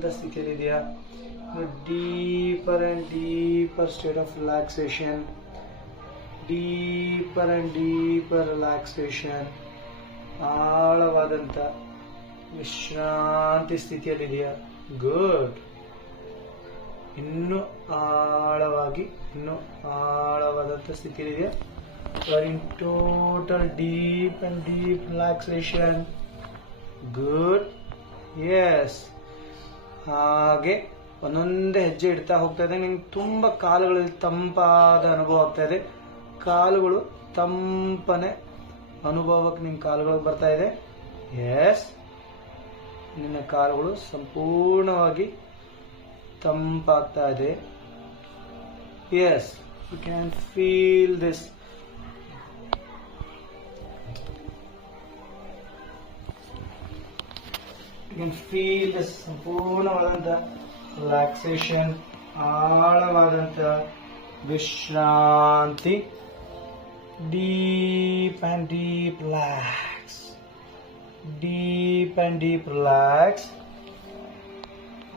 ಆಳವಾದಂಥ ಸ್ಥಿತಿಯಲ್ಲಿದೆಯಾ? Deeper and deeper state of relaxation, deeper and deeper relaxation, ಆಳವಾದಂಥ ವಿಶ್ರಾಂತಿ ಸ್ಥಿತಿಯಲ್ಲಿದೆಯಾ? ಗುಡ್. ಇನ್ನೂ ಆಳವಾಗಿ, ಇನ್ನೂ ಆಳವಾದಂಥ ಸ್ಥಿತಿಯಲ್ಲಿದೆಯಾ? Are in total deep and deep relaxation. Good. Yes. ಹಾಗೆ ಒಂದೊಂದೇ ಹೆಜ್ಜೆ ಇಡ್ತಾ ಹೋಗ್ತಾ ಇದೆ, ನಿಂಗೆ ತುಂಬ ಕಾಲುಗಳಲ್ಲಿ ತಂಪಾದ ಅನುಭವ ಆಗ್ತಾ ಇದೆ. ಕಾಲುಗಳು ತಂಪನೆ ಅನುಭವಕ್ಕೆ ನಿನ್ನ ಕಾಲುಗಳು ಬರ್ತಾ ಇದೆ. ಎಸ್, ನಿನ್ನ ಕಾಲುಗಳು ಸಂಪೂರ್ಣವಾಗಿ ತಂಪಾಗ್ತಾ ಇದೆ. Yes, you can feel this. You can feel this ಸಂಪೂರ್ಣವಾದಂಥ ರಿಲ್ಯಾಕ್ಸೇಷನ್, ಆಳವಾದಂಥ ವಿಶ್ರಾಂತಿ. Deep and deep relax. Deep and deep relax.